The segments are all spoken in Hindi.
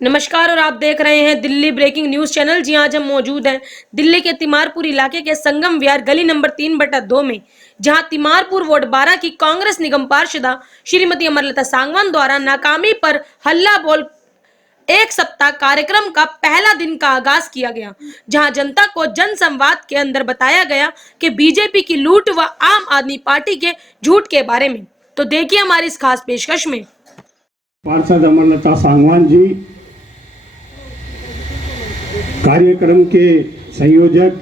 नमस्कार और आप देख रहे हैं दिल्ली ब्रेकिंग न्यूज चैनल। जी आज हम मौजूद हैं दिल्ली के तिमारपुर इलाके के संगम विहार गली नंबर 3/2 में, जहां तिमारपुर वार्ड 12 की कांग्रेस निगम पार्षदा श्रीमती अमरलता सांगवान द्वारा नाकामी पर हल्ला बोल एक सप्ताह कार्यक्रम का पहला दिन का आगाज किया गया, जहां जनता को जन संवाद के अंदर बताया गया कि बीजेपी की लूट व आम आदमी पार्टी के झूठ के बारे में। तो देखिए हमारी इस खास पेशकश में। पार्षद अमरलता सांगवान जी, कार्यक्रम के संयोजक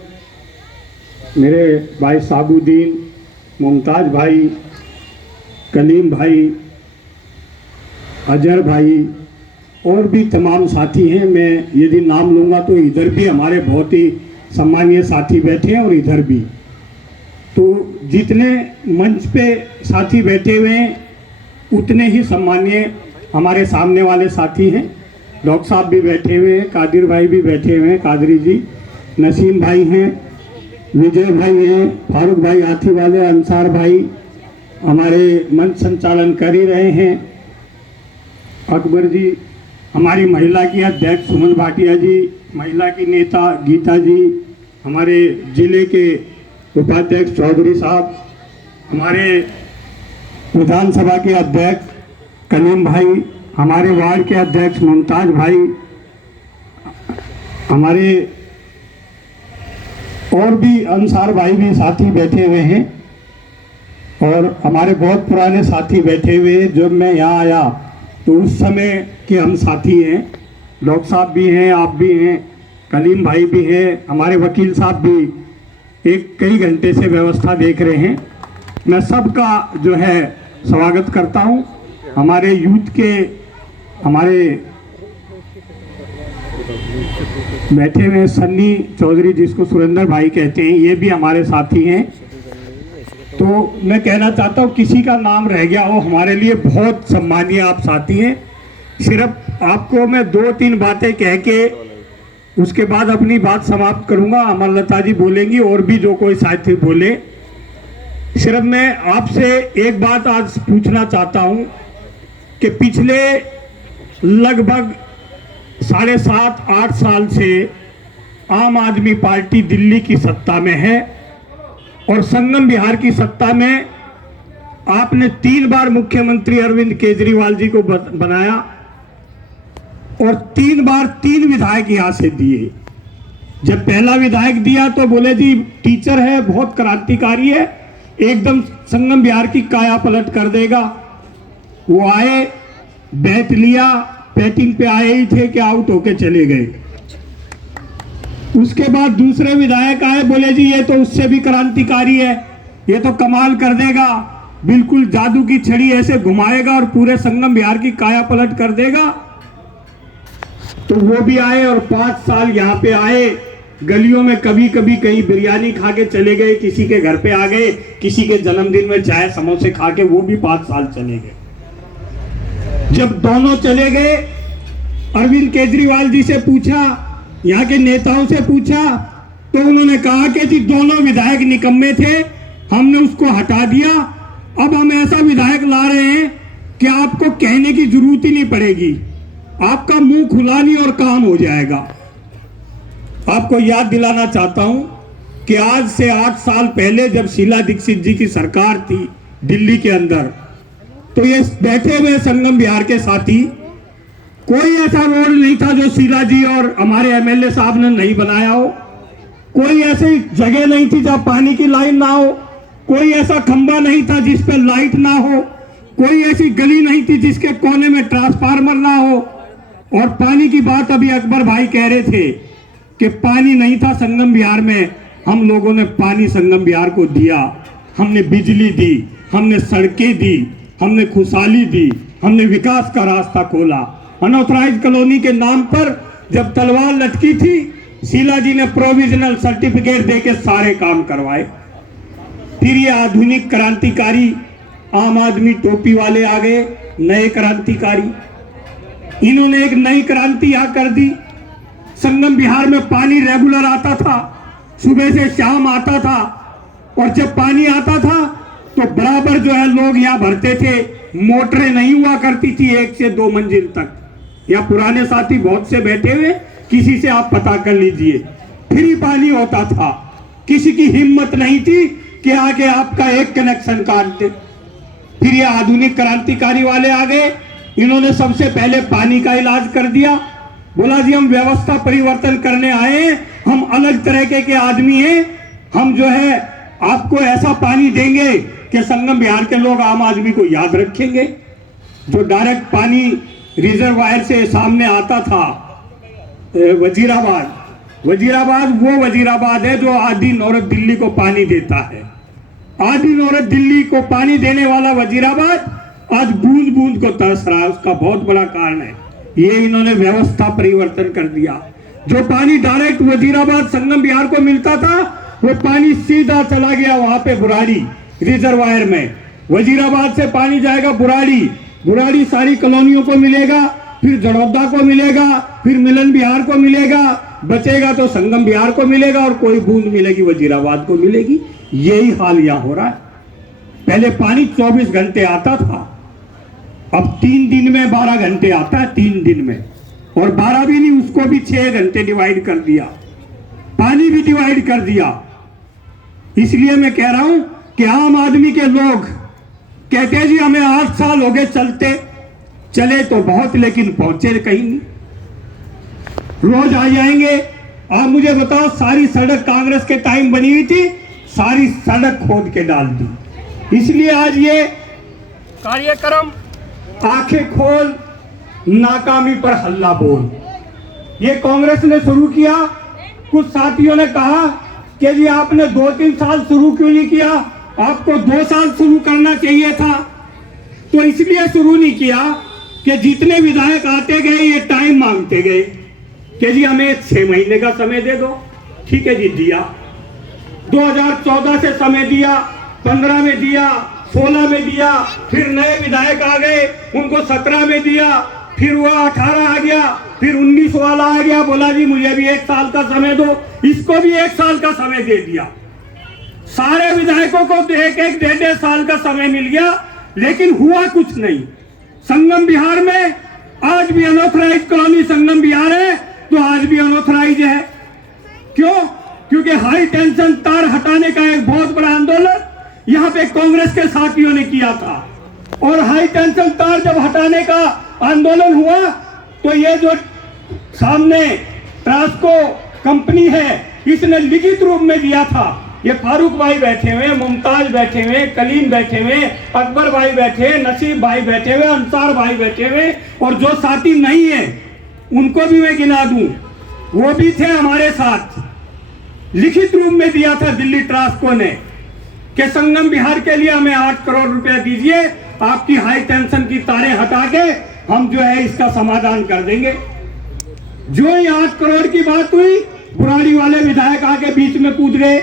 मेरे भाई साबुद्दीन, मुमताज भाई, कलीम भाई, अजहर भाई और भी तमाम साथी हैं। मैं यदि नाम लूँगा तो इधर भी हमारे बहुत ही सम्मानीय साथी बैठे हैं और इधर भी, तो जितने मंच पे साथी बैठे हुए हैं उतने ही सम्मानीय हमारे सामने वाले साथी हैं। डॉक्टर साहब भी बैठे हुए हैं, कादिर भाई भी बैठे हुए हैं, कादरी जी, नसीम भाई हैं, विजय भाई हैं, फारूक भाई हाथी वाले, अंसार भाई हमारे मंच संचालन कर ही रहे हैं, अकबर जी, हमारी महिला की अध्यक्ष सुमन भाटिया जी, महिला की नेता गीता जी, हमारे जिले के उपाध्यक्ष चौधरी साहब, हमारे विधानसभा के अध्यक्ष कलीम भाई, हमारे वार्ड के अध्यक्ष मुमताज भाई, हमारे और भी अंसार भाई भी साथी बैठे हुए हैं और हमारे बहुत पुराने साथी बैठे हुए हैं। जब मैं यहाँ आया तो उस समय के हम साथी हैं। डॉक्टर साहब भी हैं, आप भी हैं, कलीम भाई भी हैं, हमारे वकील साहब भी एक कई घंटे से व्यवस्था देख रहे हैं। मैं सबका जो है स्वागत करता हूँ। हमारे यूथ के हमारे बैठे हुए सन्नी चौधरी, जिसको सुरेंद्र भाई कहते हैं, ये भी हमारे साथी हैं। तो मैं कहना चाहता हूँ किसी का नाम रह गया हो, हमारे लिए बहुत सम्मानीय आप साथी हैं। सिर्फ आपको मैं 2-3 बातें कह के उसके बाद अपनी बात समाप्त करूँगा। अमरलता जी बोलेंगी और भी जो कोई साथी बोले। सिर्फ मैं आपसे एक बात आज पूछना चाहता हूँ कि पिछले लगभग 7.5-8 साल से आम आदमी पार्टी दिल्ली की सत्ता में है और संगम विहार की सत्ता में आपने 3 बार मुख्यमंत्री अरविंद केजरीवाल जी को बनाया और 3 बार 3 विधायक यहां से दिए। जब पहला विधायक दिया तो बोले जी टीचर है, बहुत क्रांतिकारी है, एकदम संगम विहार की काया पलट कर देगा। वो आए, बैठ लिया, बैटिंग पे आए ही थे कि आउट होके चले गए। उसके बाद दूसरे विधायक आए, बोले जी ये तो उससे भी क्रांतिकारी है, ये तो कमाल कर देगा, बिल्कुल जादू की छड़ी ऐसे घुमाएगा और पूरे संगम विहार की काया पलट कर देगा। तो वो भी आए और 5 साल यहाँ पे आए, गलियों में कभी कभी कहीं बिरयानी खा के चले गए, किसी के घर पे आ गए, किसी के जन्मदिन में चाय समोसे खा के वो भी 5 साल चले गए। जब दोनों चले गए, अरविंद केजरीवाल जी से पूछा, यहाँ के नेताओं से पूछा, तो उन्होंने कहा कि जी दोनों विधायक निकम्मे थे, हमने उसको हटा दिया, अब हम ऐसा विधायक ला रहे हैं कि आपको कहने की जरूरत ही नहीं पड़ेगी, आपका मुंह खुला नहीं और काम हो जाएगा। आपको याद दिलाना चाहता हूं कि आज से 8 साल पहले जब शीला दीक्षित जी की सरकार थी दिल्ली के अंदर, तो ये बैठे हुए संगम विहार के साथी, कोई ऐसा रोड नहीं था जो शीला जी और हमारे एमएलए साहब ने नहीं बनाया हो, कोई ऐसी जगह नहीं थी जहां पानी की लाइन ना हो, कोई ऐसा खंबा नहीं था जिस पे लाइट ना हो, कोई ऐसी गली नहीं थी जिसके कोने में ट्रांसफार्मर ना हो। और पानी की बात अभी अकबर भाई कह रहे थे कि पानी नहीं था संगम विहार में, हम लोगों ने पानी संगम विहार को दिया, हमने बिजली दी, हमने सड़कें दी, हमने खुशहाली दी, हमने विकास का रास्ता खोला। अनऑथराइज कॉलोनी के नाम पर जब तलवार लटकी थी, शीला जी ने प्रोविजनल सर्टिफिकेट देके सारे काम करवाए। फिर ये आधुनिक क्रांतिकारी आम आदमी टोपी वाले आ गए, नए क्रांतिकारी, इन्होंने एक नई क्रांति यहाँ कर दी। संगम विहार में पानी रेगुलर आता था, सुबह से शाम आता था, और जब पानी आता था तो बराबर जो है लोग यहाँ भरते थे। मोटरें नहीं हुआ करती थी 1 से 2 मंजिल तक, या पुराने साथी बहुत से बैठे हुए, किसी से आप पता कर लीजिए, फ्री पानी होता था, किसी की हिम्मत नहीं थी कि आगे आपका एक कनेक्शन काट दे। फिर ये आधुनिक क्रांतिकारी वाले आ गए, इन्होंने सबसे पहले पानी का इलाज कर दिया। बोला जी हम व्यवस्था परिवर्तन करने आए हैं, हम अलग तरह के आदमी हैं, हम जो है आपको ऐसा पानी देंगे कि संगम बिहार के लोग आम आदमी को याद रखेंगे। जो डायरेक्ट पानी रिजर्वायर से सामने आता था, वजीराबाद वो वजीराबाद है जो आधी नौरत दिल्ली को पानी देता है। आधी नौरत दिल्ली को पानी देने वाला वजीराबाद आज बूंद बूंद को तरस रहा है। उसका बहुत बड़ा कारण है ये इन्होंने व्यवस्था परिवर्तन कर दिया। जो पानी डायरेक्ट वजीराबाद संगम बिहार को मिलता था, वो पानी सीधा चला गया वहां पे बुराड़ी रिजर्वायर में। वजीराबाद से पानी जाएगा बुराड़ी सारी कॉलोनियों को मिलेगा, फिर जड़ौदा को मिलेगा, फिर मिलन बिहार को मिलेगा, बचेगा तो संगम बिहार को मिलेगा और कोई बूंद मिलेगी वजीराबाद को मिलेगी। यही हाल यहां हो रहा है। पहले पानी 24 घंटे आता था, अब 3 दिन में 12 घंटे आता है, 3 दिन में, और 12 भी नहीं, उसको भी 6 घंटे डिवाइड कर दिया, पानी भी डिवाइड कर दिया। इसलिए मैं कह रहा हूं कि आम आदमी के लोग कहते हैं जी हमें 8 साल हो गए चले तो बहुत, लेकिन पहुंचे कहीं नहीं। रोज आ जाएंगे। आप मुझे बताओ, सारी सड़क कांग्रेस के टाइम बनी हुई थी, सारी सड़क खोद के डाल दी। इसलिए आज ये कार्यक्रम आंखें खोल नाकामी पर हल्ला बोल ये कांग्रेस ने शुरू किया। कुछ साथियों ने कहा कि जी आपने 2-3 साल शुरू क्यों नहीं किया, आपको 2 साल शुरू करना चाहिए था। तो इसलिए शुरू नहीं किया कि जितने विधायक आते गए ये टाइम मांगते गए कि जी हमें 6 महीने का समय दे दो। ठीक है जी, दिया। 2014 से समय दिया, 15 में दिया, 16 में दिया, फिर नए विधायक आ गए, उनको 17 में दिया, फिर वो 18 आ गया, फिर 19 वाला आ गया, बोला जी मुझे भी 1 साल का समय दो, इसको भी 1 साल का समय दे दिया। सारे विधायकों को 1-1, 1.5 साल का समय मिल गया, लेकिन हुआ कुछ नहीं। संगम बिहार में आज भी अनऑथराइज्ड कॉलोनी संगम बिहार है, तो आज भी अनऑथराइज है। क्यों? क्योंकि हाई टेंशन तार हटाने का एक बहुत बड़ा आंदोलन यहाँ पे कांग्रेस के साथियों ने किया था, और हाई टेंशन तार जब हटाने का आंदोलन हुआ तो ये जो सामने ट्रांसको कंपनी है, इसने लिखित रूप में दिया था। ये फारूक भाई बैठे हुए, मुमताज बैठे हुए, कलीम बैठे हुए, अकबर भाई बैठे, नसीब भाई बैठे हुए, अंसार भाई बैठे हुए, और जो साथी नहीं है उनको भी मैं गिना दूं, वो भी थे हमारे साथ। लिखित रूप में दिया था दिल्ली ट्रांसको ने कि संगम बिहार के लिए हमें 8 करोड़ रुपया दीजिए, आपकी हाई टेंशन की तारें हटा के हम जो है इसका समाधान कर देंगे। जो ही 8 करोड़ की बात हुई, बुराड़ी वाले विधायक आके बीच में कूद गए,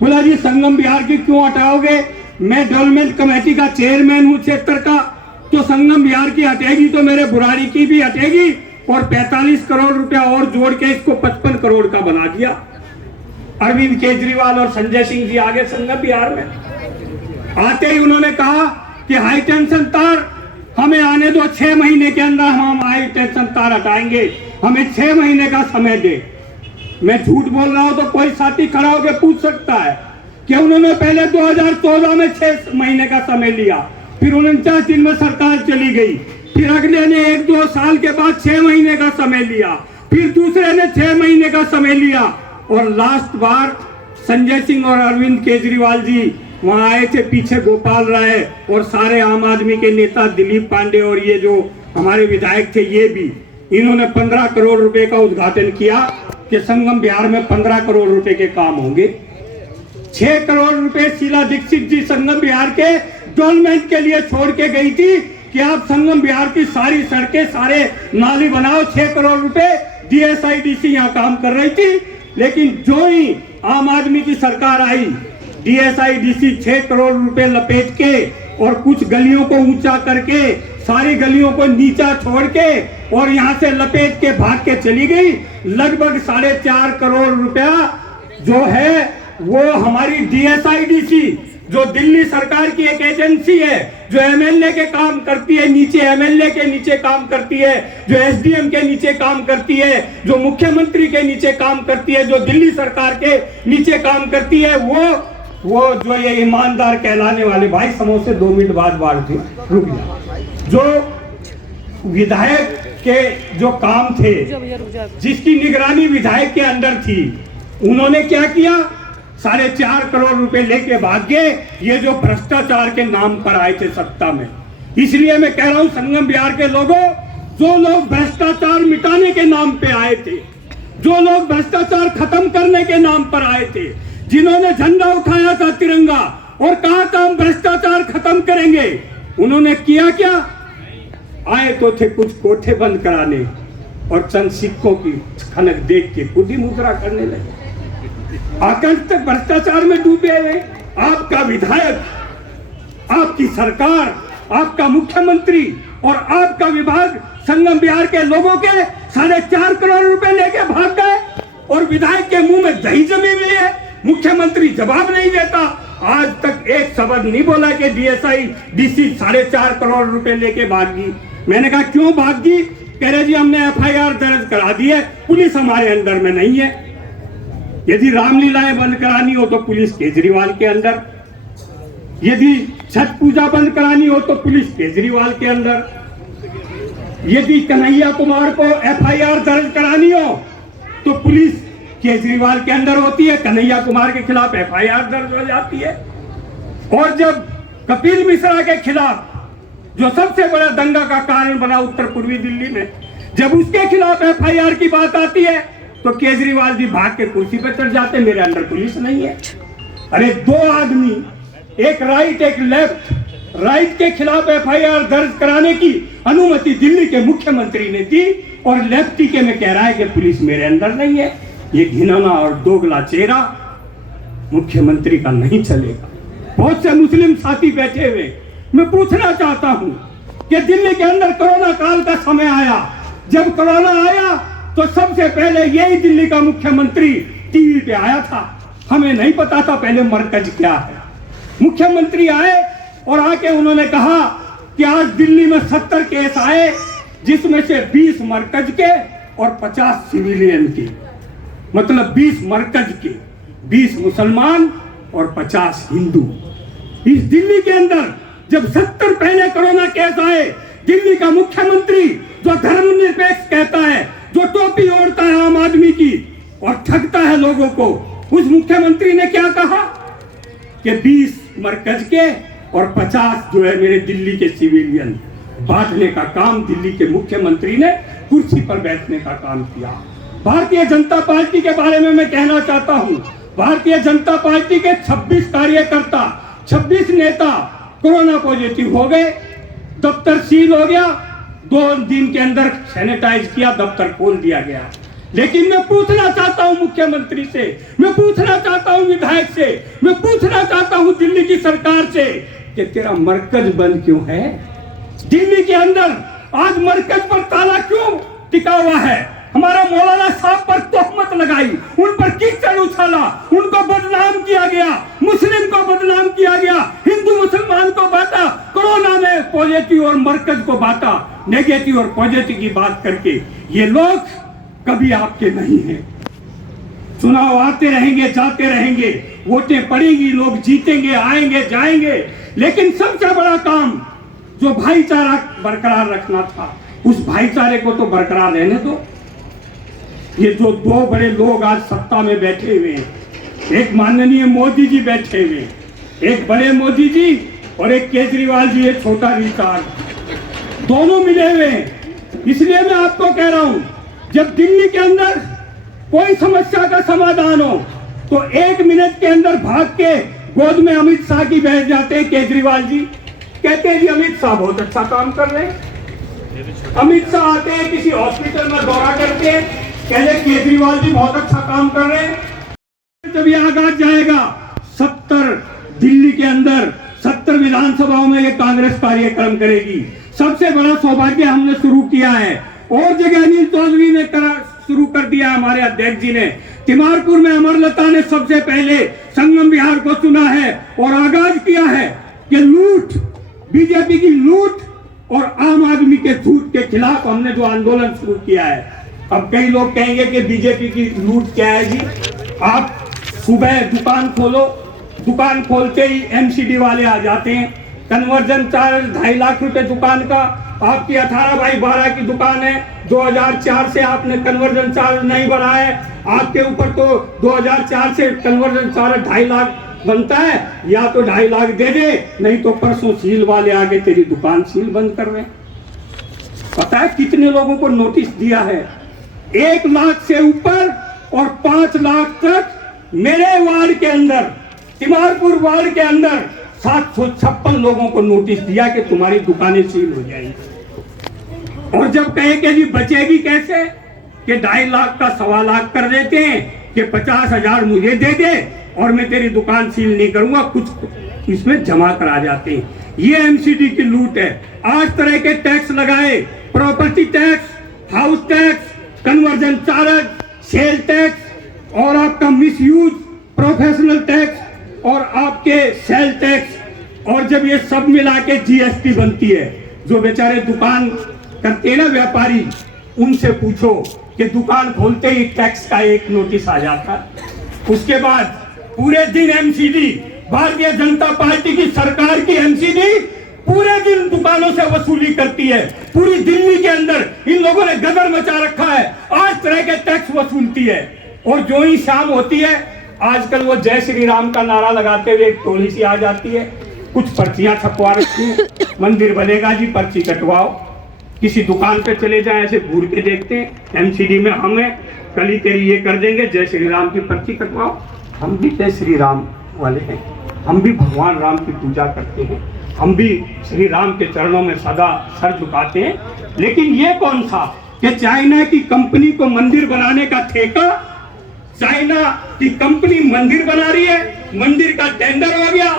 बोला जी संगम बिहार की क्यों हटाओगे, मैं डेवलपमेंट कमेटी का चेयरमैन हूं क्षेत्र का, तो संगम बिहार की हटेगी तो मेरे बुराड़ी की भी हटेगी, और 45 करोड़ रुपया और जोड़ के इसको 55 करोड़ का बना दिया। अरविंद केजरीवाल और संजय सिंह जी आगे संगम बिहार में आते ही उन्होंने कहा कि हाई टेंशन तार हमें आने दो, 6 महीने के अंदर हम हाई टेंशन तार हटाएंगे, हमें 6 महीने का समय दे। मैं झूठ बोल रहा हूं तो कोई साथी खड़ा होकर पूछ सकता है कि उन्होंने पहले 2014 में 6 महीने का समय लिया, फिर 49 दिन में सरकार चली गई, फिर अगले ने 1-2 साल के बाद 6 महीने का समय लिया, फिर दूसरे ने 6 महीने का समय लिया, और लास्ट बार संजय सिंह और अरविंद केजरीवाल जी वहां आए थे, पीछे गोपाल राय और सारे आम आदमी के नेता दिलीप पांडे और ये जो हमारे विधायक थे, ये भी, इन्होंने 15 करोड़ रुपए का उद्घाटन किया कि संगम बिहार में 15 करोड़ रुपए के काम होंगे। 6 करोड़ रुपए शीला दीक्षित जी संगम बिहार के डेवलपमेंट के लिए छोड़ के गई थी कि आप संगम बिहार की सारी सड़कें, सारे नाली बनाओ। 6 करोड़ रुपए DSIDC यहाँ काम कर रही थी, लेकिन जो ही आम आदमी की सरकार आई, DSIDC 6 करोड़ रुपए लपेट के और कुछ गलियों को ऊंचा करके, सारी गलियों को नीचा छोड़ के और यहां से लपेट के भाग के चली गई। लगभग 4.5 करोड़ रुपया जो है वो हमारी DSIDC जो दिल्ली सरकार की एक एजेंसी है, जो MLA के काम करती है नीचे, MLA के नीचे काम करती है, जो SDM के नीचे काम करती है, जो मुख्यमंत्री के नीचे काम करती है, जो दिल्ली सरकार के नीचे काम करती है, वो जो ये ईमानदार कहलाने वाले, भाई समोसे 2 मिनट बाद बांट रुक जा, जो विधायक के जो काम थे, जिसकी निगरानी विधायक के अंदर थी, उन्होंने क्या किया, 4.5 करोड़ रुपए लेके भाग गए। ये जो भ्रष्टाचार के नाम पर आए थे सत्ता में। इसलिए मैं कह रहा हूं संगम बिहार के लोगों, जो लोग भ्रष्टाचार मिटाने के नाम पे आए थे, जो लोग भ्रष्टाचार खत्म करने के नाम पर आए थे, जिन्होंने झंडा उठाया था तिरंगा और कहा था हम भ्रष्टाचार खत्म करेंगे, उन्होंने किया क्या? आए तो थे कुछ कोठे बंद कराने और चंद सिक्कों की खनक देख के खुद ही मुद्रा करने लगे। आकंठ तक भ्रष्टाचार में डूबे हुए आपका विधायक, आपकी सरकार, आपका मुख्यमंत्री और आपका विभाग संगम बिहार के लोगों के 4.5 करोड़ रुपए लेके भाग गए और विधायक के मुंह में दही जमी हुई है। मुख्यमंत्री जवाब नहीं देता। आज तक एक शब्द नहीं बोला कि DSIDC 4.5 करोड़ रुपए लेके भागी। मैंने कहा क्यों भागी? कह रहे जी हमने FIR दर्ज करा दी है, पुलिस हमारे अंदर में नहीं है। यदि रामलीलाएं बंद करानी हो तो पुलिस केजरीवाल के अंदर, यदि छठ पूजा बंद करानी हो तो पुलिस केजरीवाल के अंदर, यदि कन्हैया कुमार को FIR दर्ज करानी हो तो पुलिस केजरीवाल के अंदर होती है, कन्हैया कुमार के खिलाफ FIR दर्ज हो जाती है। और जब कपिल मिश्रा के खिलाफ, जो सबसे बड़ा दंगा का कारण बना उत्तर पूर्वी दिल्ली में, जब उसके खिलाफ FIR की बात आती है तो केजरीवाल जी भाग के कुर्सी पर चढ़ जाते, मेरे अंदर पुलिस नहीं है। अरे 2 आदमी, एक राइट एक लेफ्ट, राइट के खिलाफ FIR दर्ज कराने की अनुमति दिल्ली के मुख्यमंत्री ने दी और लेफ्टी के में कह रहा है कि पुलिस मेरे अंदर नहीं है। ये घिनौना और दोगला चेहरा मुख्यमंत्री का नहीं चलेगा। बहुत से मुस्लिम साथी बैठे हुए, मैं पूछना चाहता हूं कि दिल्ली के अंदर कोरोना काल का समय आया, जब कोरोना आया तो सबसे पहले यही दिल्ली का मुख्यमंत्री टीवी पे आया था। हमें नहीं पता था पहले मरकज क्या है। मुख्यमंत्री आए और आके उन्होंने कहा कि आज दिल्ली में 70 केस आए, जिसमें से 20 मरकज के और 50 सिविलियन के, मतलब 20 मरकज के, 20 मुसलमान और 50 हिंदू। इस दिल्ली के अंदर जब 70 पहले कोरोना केस आए, दिल्ली का मुख्यमंत्री जो धर्मनिरपेक्ष कहता है, जो टोपी ओढ़ता है आम आदमी की और ठगता है लोगों को, उस मुख्यमंत्री ने क्या कहा कि 20 मरकज के और 50 जो है मेरे दिल्ली के सिविलियन, बांटने का काम दिल्ली के मुख्यमंत्री ने कुर्सी पर बैठने का काम किया। भारतीय जनता पार्टी के बारे में मैं कहना चाहता हूं, भारतीय जनता पार्टी के 26 कार्यकर्ता, 26 नेता कोरोना पॉजिटिव हो गए, दफ्तर सील हो गया, 2 दिन के अंदर सैनिटाइज किया, दफ्तर खोल दिया गया। लेकिन मैं पूछना चाहता हूं मुख्यमंत्री से, मैं पूछना चाहता हूं विधायक से, मैं पूछना चाहता हूं दिल्ली की सरकार से कि तेरा मरकज बंद क्यों है? दिल्ली के अंदर आज मरकज पर ताला क्यों टिका हुआ है? हमारा मौलाना साहब पर तोहमत लगाई, उन पर कीचड़ उछाला, उनको बदनाम किया गया, मुस्लिम को बदनाम किया गया, हिंदू मुसलमान को बांटा, कोरोना में पॉजिटिव और मरकज को बांटा, नेगेटिव और पॉजिटिव की बात करके। ये लोग कभी आपके नहीं हैं। चुनाव आते रहेंगे, जाते रहेंगे, वोटें पड़ेंगी, लोग जीतेंगे, आएंगे, जाएंगे, लेकिन सबसे बड़ा काम जो भाईचारा बरकरार रखना था, उस भाईचारे को तो बरकरार रहने दो। ये जो 2 बड़े लोग आज सत्ता में बैठे हुए हैं, एक माननीय मोदी जी बैठे हुए, एक बड़े मोदी जी और एक केजरीवाल जी, एक छोटा रिचार्ज, दोनों मिले हुए हैं। इसलिए मैं आपको कह रहा हूं, जब दिल्ली के अंदर कोई समस्या का समाधान हो तो 1 मिनट के अंदर भाग के गोद में अमित शाह की बैठ जाते हैं केजरीवाल जी, कहते हैं जी अमित शाह बहुत अच्छा काम कर रहे हैं। अमित शाह आते हैं किसी हॉस्पिटल में दौरा करके, कहते केजरीवाल जी बहुत अच्छा काम कर रहे हैं। जब यह आगाज जाएगा 70 दिल्ली के अंदर 70 विधानसभाओं में ये कांग्रेस कार्यक्रम करेगी। सबसे बड़ा सौभाग्य हमने शुरू किया है और जगह अनिल चौधरी ने शुरू कर दिया, हमारे अध्यक्ष जी ने, तिमारपुर में अमरलता ने सबसे पहले संगम विहार को चुना है और आगाज किया है कि लूट, बीजेपी की लूट और आम आदमी के झूठ के खिलाफ हमने जो आंदोलन शुरू किया है। अब कई लोग कहेंगे कि बीजेपी की लूट क्या है जी। आप सुबह दुकान खोलो, दुकान खोलते ही एमसीडी वाले आ जाते हैं, कन्वर्जन चार्ज 2.5 लाख रुपए दुकान का। आपकी 18/12 की दुकान है, 2004 से आपने कन्वर्जन चार्ज नहीं भरा है, आपके ऊपर तो 2004 से कन्वर्जन चार्ज 2.5 लाख बनता है। या तो 2.5 लाख दे दे, नहीं तो परसों सील वाले आगे तेरी दुकान सील बंद कर रहे हैं। पता है कितने लोगों को नोटिस दिया है? 1 लाख से ऊपर और 5 लाख तक। मेरे वार्ड के अंदर, तिमारपुर वार्ड के अंदर 756 लोगों को नोटिस दिया कि तुम्हारी दुकानें सील हो जाएंगी। और जब कहे कि जी बचेगी कैसे, कि 2.5 लाख का 1.25 लाख कर देते हैं कि 50,000 मुझे दे दे और मैं तेरी दुकान सील नहीं करूंगा, कुछ इसमें जमा करा जाते हैं। ये एमसीडी की लूट है। 8 तरह के टैक्स लगाए, property tax, house tax, conversion charge, sale tax और आपका मिसयूज, प्रोफेशनल टैक्स और आपके सेल टैक्स। और जब ये सब मिला के जीएसटी बनती है, जो बेचारे दुकान करते हैं ना व्यापारी, उनसे पूछो कि दुकान खोलते ही टैक्स का एक नोटिस आ जाता। उसके बाद पूरे दिन एमसीडी, भारतीय जनता पार्टी की सरकार की एमसीडी पूरे दिन दुकानों से वसूली करती है। पूरी दिल्ली के अंदर इन लोगों ने गदर मचा रखा है, 8 तरह के टैक्स वसूलती है। और जो ही शाम होती है, आजकल वो जय श्री राम का नारा लगाते हुए एक टोली सी आ जाती है, कुछ पर्चियां छपवा रखी हैं, मंदिर बनेगा जी, पर्ची कटवाओ। किसी दुकान पे चले जाए, ऐसे घूर के देखते हैं एमसीडी में हमें कल ही तेरी ये कर देंगे, जय श्री राम की पर्ची कटवाओ। हम भी जय श्री राम वाले हैं, हम भी भगवान राम की पूजा करते हैं, हम भी श्री राम के चरणों में सदा सर झुकाते हैं। लेकिन ये कौन सा कि चाइना की कंपनी को मंदिर बनाने का ठेका, चाइना की कंपनी मंदिर बना रही है, मंदिर का टेंडर हो गया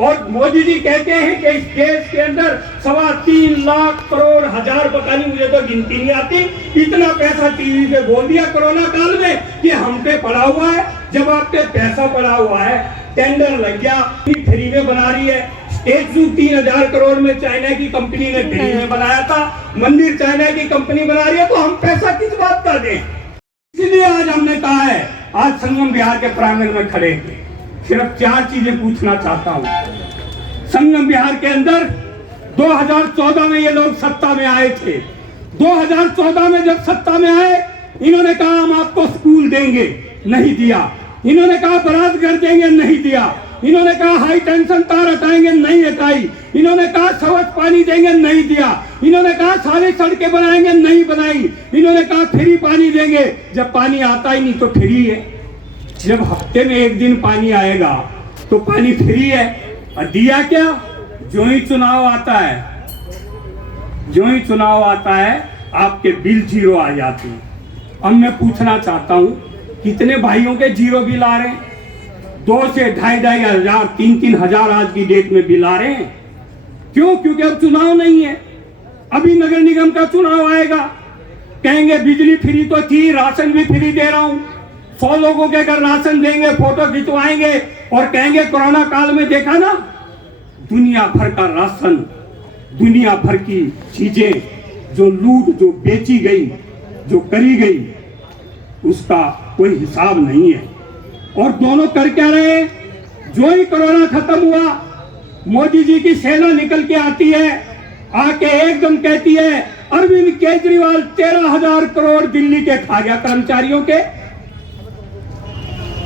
और मोदी जी कहते हैं कि इस देश के अंदर 3.25 लाख करोड़ हजार, पता नहीं मुझे तो गिनती नहीं आती, इतना पैसा टीवी पे बोल दिया कोरोना काल में कि हम पे पड़ा हुआ है। जब आप पे पैसा पड़ा हुआ है, टेंडर लग गया, फ्री में बना रही है। स्टेचू 3,000 करोड़ में चाइना की कंपनी ने फ्री में बनाया था, मंदिर चाइना की कंपनी बना रही है, तो हम पैसा किस बात का दें? इसलिए आज हमने कहा है, आज संगम विहार के प्रांगण में खड़े सिर्फ 4 चीजें पूछना चाहता हूं। संगम विहार के अंदर 2014 में ये लोग सत्ता में आए थे। 2014 में जब सत्ता में आए, इन्होंने कहा हम आपको स्कूल देंगे, नहीं दिया। इन्होंने कहा बरात घर देंगे, नहीं दिया। इन्होंने कहा हाई टेंशन तार हटाएंगे, नहीं हटाई। इन्होंने कहा स्वच्छ पानी देंगे, नहीं दिया। इन्होंने कहा सारी सड़कें बनाएंगे, नहीं बनाई। इन्होंने कहा फ्री पानी देंगे, जब पानी आता ही नहीं तो फ्री है। जब हफ्ते में 1 दिन पानी आएगा तो पानी फ्री है। और दिया क्या? जो ही चुनाव आता है, जो ही चुनाव आता है, आपके बिल 0 आ जाते हैं। अब मैं पूछना चाहता हूं, कितने भाइयों के 0 बिल आ रहे हैं? 2 से 2,500 हजार, 3-3 हजार आज की डेट में बिल आ रहे हैं। क्यों? क्योंकि अब चुनाव नहीं है। अभी नगर निगम का चुनाव आएगा, कहेंगे बिजली फ्री तो थी, राशन भी फ्री दे रहा हूं। 100 लोगों के अगर राशन देंगे, फोटो खिंचवाएंगे और कहेंगे कोरोना काल में देखा ना, दुनिया भर का राशन, दुनिया भर की चीजें जो लूट, जो बेची गई, जो करी गई, उसका कोई हिसाब नहीं है। और दोनों कर क्या रहे? जो ही कोरोना खत्म हुआ, मोदी जी की सेना निकल के आती है, आके एकदम कहती है अरविंद केजरीवाल 13,000 करोड़ दिल्ली के खा गया कर्मचारियों के।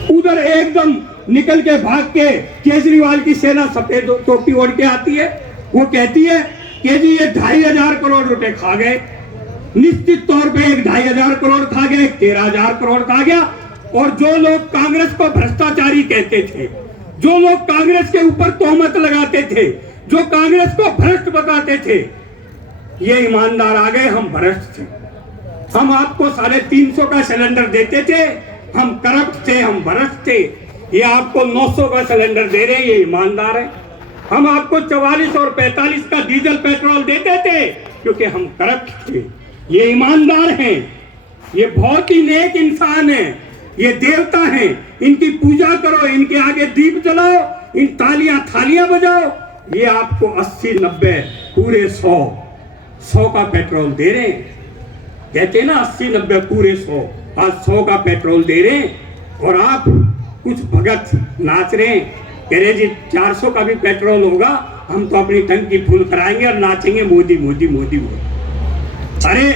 उधर एकदम निकल के भाग के केजरीवाल की सेना सफेद टोपी ओढ़ के आती है, वो कहती है कि जी ये 2,500 करोड़ रुपए खा गए। निश्चित तौर पे एक 2,500 करोड़ खा गया, एक 13,000 करोड़ खा गया। और जो लोग कांग्रेस को भ्रष्टाचारी कहते थे, जो लोग कांग्रेस के ऊपर तोहमत लगाते थे, जो कांग्रेस को भ्रष्ट बताते थे, ये ईमानदार आ गए, हम भ्रष्ट थे, हम आपको 350 का सिलेंडर देते थे, हम करप्ट थे, हम भ्रष्ट थे। ये आपको 900 का सिलेंडर दे रहे हैं, ये ईमानदार है। हम आपको 44 और 45 का डीजल पेट्रोल देते थे क्योंकि हम करप्ट थे, ये ईमानदार हैं। ये बहुत ही नेक इंसान है। ये देवता हैं, इनकी पूजा करो, इनके आगे दीप जलाओ, इन तालियां थालियां बजाओ। ये आपको 80-90 पूरे 100 का पेट्रोल दे रहे हैं। कहते हैं ना 80-90 पूरे 100, आज 100 का पेट्रोल दे रहे हैं और आप कुछ भगत नाच रहे हैं, कह रहे जी 400 का भी पेट्रोल होगा, हम तो अपनी टंकी फुल कराएंगे और नाचेंगे मोदी मोदी मोदी मोदी। अरे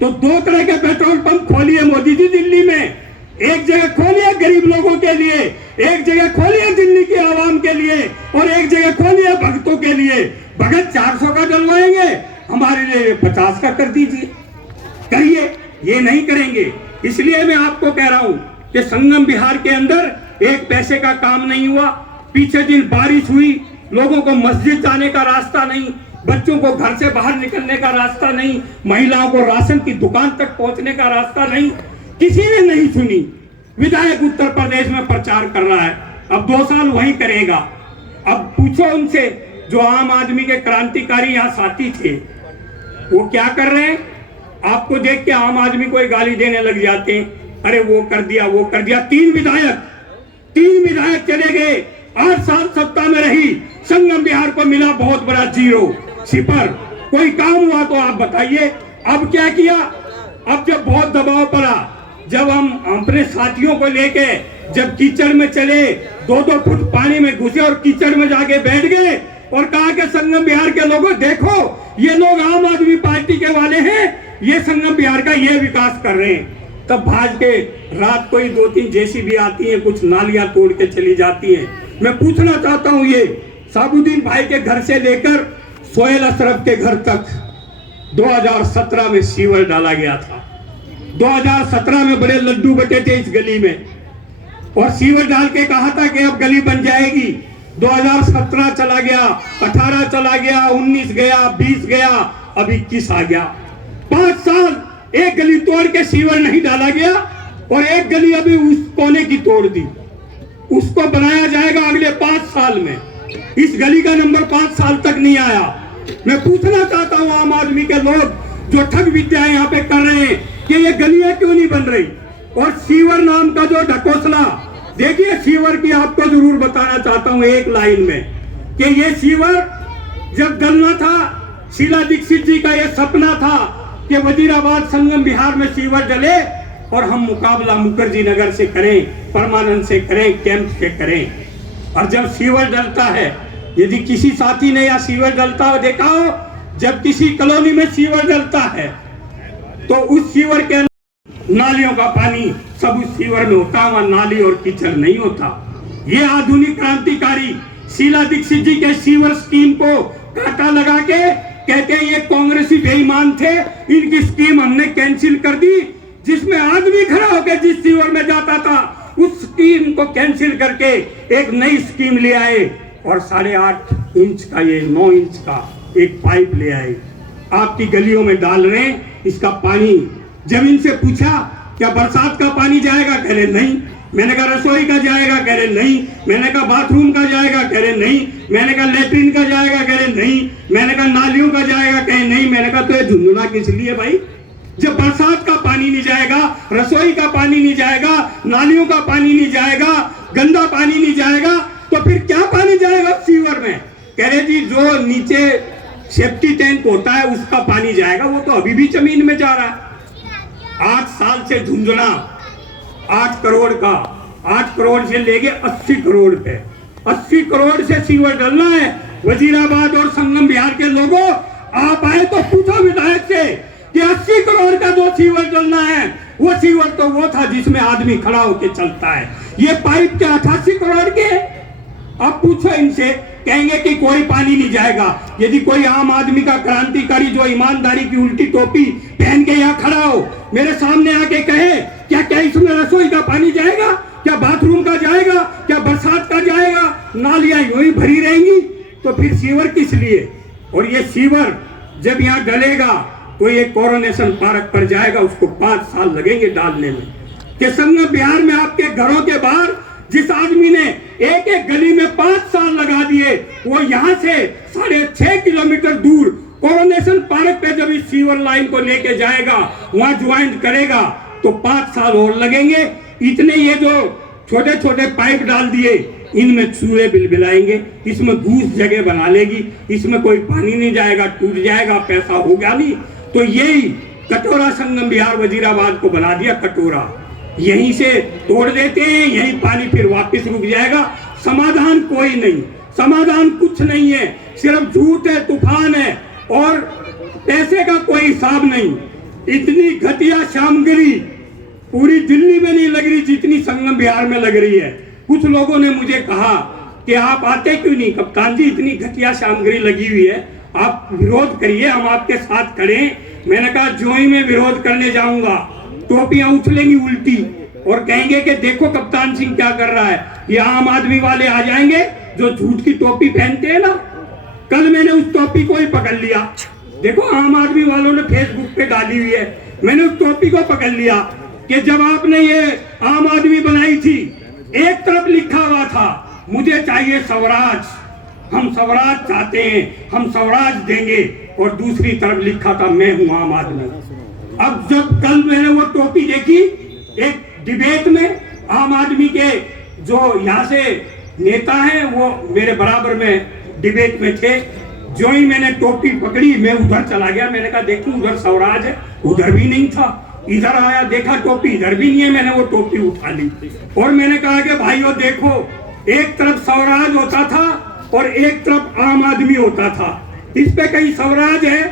तो 2 तरह के पेट्रोल पंप खोलिए मोदी जी दिल्ली में। एक जगह खोलिए गरीब लोगों के लिए, एक जगह खोलिए दिल्ली की आवाम के लिए, और एक जगह खोलिए भक्तों के लिए। भगत 400 का डलवाएंगे, हमारे लिए 50 का कर दीजिए। करिए, ये नहीं करेंगे। इसलिए मैं आपको कह रहा हूं कि संगम बिहार के अंदर 1 पैसे का काम नहीं हुआ। पीछे दिन बारिश हुई, लोगों को मस्जिद जाने का रास्ता नहीं, बच्चों को घर से बाहर निकलने का रास्ता नहीं, महिलाओं को राशन की दुकान तक पहुंचने का रास्ता नहीं, किसी ने नहीं सुनी। विधायक उत्तर प्रदेश में प्रचार कर रहा है, अब 2 साल वही करेगा। अब पूछो उनसे, जो आम आदमी के क्रांतिकारी यहाँ साथी थे, वो क्या कर रहे हैं? आपको देख के आम आदमी को गाली देने लग जाते हैं, अरे वो कर दिया वो कर दिया। 3 विधायक चले गए, 8 साल सत्ता में रही, संगम बिहार को मिला बहुत बड़ा 0 कोई काम हुआ तो आप बताइए। अब क्या किया? अब जब बहुत दबाव पड़ा, जब हम अपने साथियों को लेके जब कीचड़ में चले, 2-2 फुट पानी में घुसे और कीचड़ में जाके बैठ गए और कहा कि संगम बिहार के लोगों देखो, ये लोग आम आदमी पार्टी के वाले हैं, ये संगम बिहार का ये विकास कर रहे हैं। तब भाज के रात को ही 2-3 जेसीबी आती हैं, कुछ नालियां तोड़ के चली जाती हैं। मैं पूछना चाहता हूं, ये साबुद्दीन भाई के घर से लेकर सोहेल अशरफ के घर तक 2017 में सीवर डाला गया था। 2017 में बड़े लड्डू बटे थे इस गली में, और सीवर डाल के कहा था कि अब गली बन जाएगी। 2017 चला गया, 18 चला गया, 19 गया, 20 गया, अब 21 आ गया। 5 साल एक गली तोड़ के सीवर नहीं डाला गया, और एक गली अभी उस कोने की तोड़ दी। उसको बनाया जाएगा अगले 5 साल में। इस गली का नंबर 5 साल तक नहीं आया। मैं पूछना चाहता हूं आम आदमी के लोग जो ठग विद्या यहाँ पे कर रहे हैं कि ये गलियां क्यों नहीं बन रही। और सीवर नाम का जो ढकोसला, देखिए सीवर की आपको जरूर बताना चाहता हूं एक लाइन में, कि ये सीवर जब डलना था, शीला दीक्षित जी का ये सपना था कि वजीराबाद संगम बिहार में सीवर डले और हम मुकाबला मुखर्जी नगर से करें, परमानंद से करें, कैंप से करें। और जब सीवर डलता है, यदि किसी साथी ने या सीवर डलता हो देखा हो, जब किसी कॉलोनी में सीवर डलता है तो उस सीवर के नालियों का पानी सब उस सीवर में होता, वहां नाली और कीचड़ नहीं होता। ये आधुनिक क्रांतिकारी शीला दीक्षित जी के सीवर स्कीम को काटा लगा के कहते हैं ये कांग्रेसी बेईमान थे, इनकी स्कीम हमने कैंसिल कर दी। जिसमें आदमी खड़ा होकर जिस सीवर में जाता था उस स्कीम को कैंसिल करके एक नई स्कीम ले आए, और 8.5 इंच का, ये 9 इंच का एक पाइप ले आए, आपकी गलियों में डाल रहे हैं। इसका पानी जब इनसे पूछा क्या बरसात का पानी जाएगा, कह रहे नहीं। मैंने कहा रसोई का जाएगा, कह रहे नहीं। मैंने कहा बाथरूम का जाएगा, कह रहे नहीं। मैंने कहा लेटरिन का जाएगा, कह रहे नहीं। मैंने कहा नालियों का जाएगा, कहे नहीं। मैंने कहा तो ये झुंझुना किस लिए भाई? जब बरसात का पानी नहीं जाएगा, रसोई का पानी नहीं जाएगा, नालियों का पानी नहीं जाएगा, गंदा पानी नहीं जाएगा, तो फिर क्या पानी जाएगा सीवर में? कह रहे जी जो नीचे सेफ्टी टैंक होता है उसका पानी जाएगा, वो तो अभी भी जमीन में जा रहा है। 8 साल से झुंझुना 8 करोड़ का, 8 करोड़ से लेके 80 करोड़ पे, 80 करोड़ से सीवर डलना है। वजीराबाद और संगम बिहार के लोगों, आप आए तो पूछो विधायक से कि 80 करोड़ का जो सीवर डलना है, वो सीवर तो वो था जिसमें आदमी खड़ा होके चलता है। ये पाइप के 88 करोड़ के। अब पूछो इनसे, कहेंगे कि कोई पानी नहीं जाएगा। यदि कोई आम आदमी का क्रांतिकारी जो ईमानदारी की उल्टी टोपी पहन के यहाँ खड़ा हो, मेरे सामने आके कहे क्या क्या इसमें रसोई का पानी जाएगा, क्या बाथरूम का जाएगा, क्या बरसात का जाएगा, नालियां यूं ही भरी रहेंगी, तो फिर सीवर किस लिए? और ये सीवर जब यहाँ डलेगा तो ये कोरोनेशन पार्क पर जाएगा, उसको 5 साल लगेंगे डालने में। कि संगम बिहार में आपके घरों के बाहर जिस आदमी ने एक एक गली में 5 साल लगा दिए, वो यहाँ से 6.5 किलोमीटर दूर कोरोनेशन पार्क पे जब इस सीवर लाइन को लेके जाएगा, वहां ज्वाइन करेगा, तो 5 साल और लगेंगे। इतने ये जो छोटे छोटे पाइप डाल दिए, इनमें चूहे बिलबिलाएंगे, इसमें घूस जगह बना लेगी, इसमें कोई पानी नहीं जाएगा, टूट जाएगा, पैसा होगा नहीं। तो यही कटोरा संगम विहार वजीराबाद को बना दिया कटोरा, यहीं से तोड़ देते हैं, यहीं पानी फिर वापस रुक जाएगा। समाधान कोई नहीं, समाधान कुछ नहीं है, सिर्फ झूठ है, तूफान है और पैसे का कोई हिसाब नहीं। इतनी घटिया सामग्री पूरी दिल्ली में नहीं लग रही जितनी संगम विहार में लग रही है। कुछ लोगों ने मुझे कहा कि आप आते क्यों नहीं कप्तान जी, इतनी घटिया सामग्री लगी हुई है, आप विरोध करिए, हम आपके साथ खड़े हैं। मैंने कहा जो ही मैं विरोध करने जाऊंगा टोपियां उछलेंगी उल्टी और कहेंगे कि देखो कप्तान सिंह क्या कर रहा है। ये आम आदमी वाले आ जाएंगे जो झूठ की टोपी पहनते हैं ना। कल मैंने उस टोपी को ही पकड़ लिया, देखो आम आदमी वालों ने फेसबुक पे डाली हुई है, मैंने उस टोपी को पकड़ लिया कि जब आपने ये आम आदमी बनाई थी, एक तरफ लिखा हुआ था मुझे चाहिए स्वराज, हम स्वराज चाहते हैं, हम स्वराज देंगे, और दूसरी तरफ लिखा था मैं हूं आम आदमी। अब जब कल मैंने वो टोपी देखी एक डिबेट में, आम आदमी के जो यहाँ से नेता हैं वो मेरे बराबर में डिबेट में थे, जो ही मैंने टोपी पकड़ी मैं उधर चला गया, मैंने कहा देखूं उधर स्वराज है, उधर भी नहीं था, इधर आया देखा टोपी इधर भी नहीं है, मैंने वो टोपी उठा ली और मैंने कहा कि भाइयों देखो, एक तरफ स्वराज होता था और एक तरफ आम आदमी होता था, इस पे कहीं स्वराज है।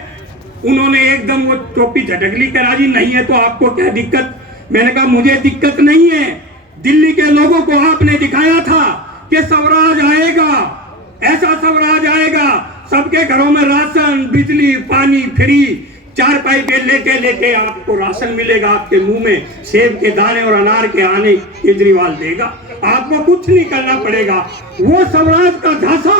उन्होंने एकदम वो टोपी झटकली करा दी, नहीं है तो आपको क्या दिक्कत। मैंने कहा मुझे दिक्कत नहीं है, दिल्ली के लोगों को आपने दिखाया था कि स्वराज आएगा, ऐसा स्वराज आएगा, सबके घरों में राशन, बिजली, पानी फ्री, 4 पाई लेटे लेटे आपको राशन मिलेगा, आपके मुंह में सेब के दाने और अनार के आने केजरीवाल देगा, आपको कुछ नहीं करना पड़ेगा। वो स्वराज का झांसा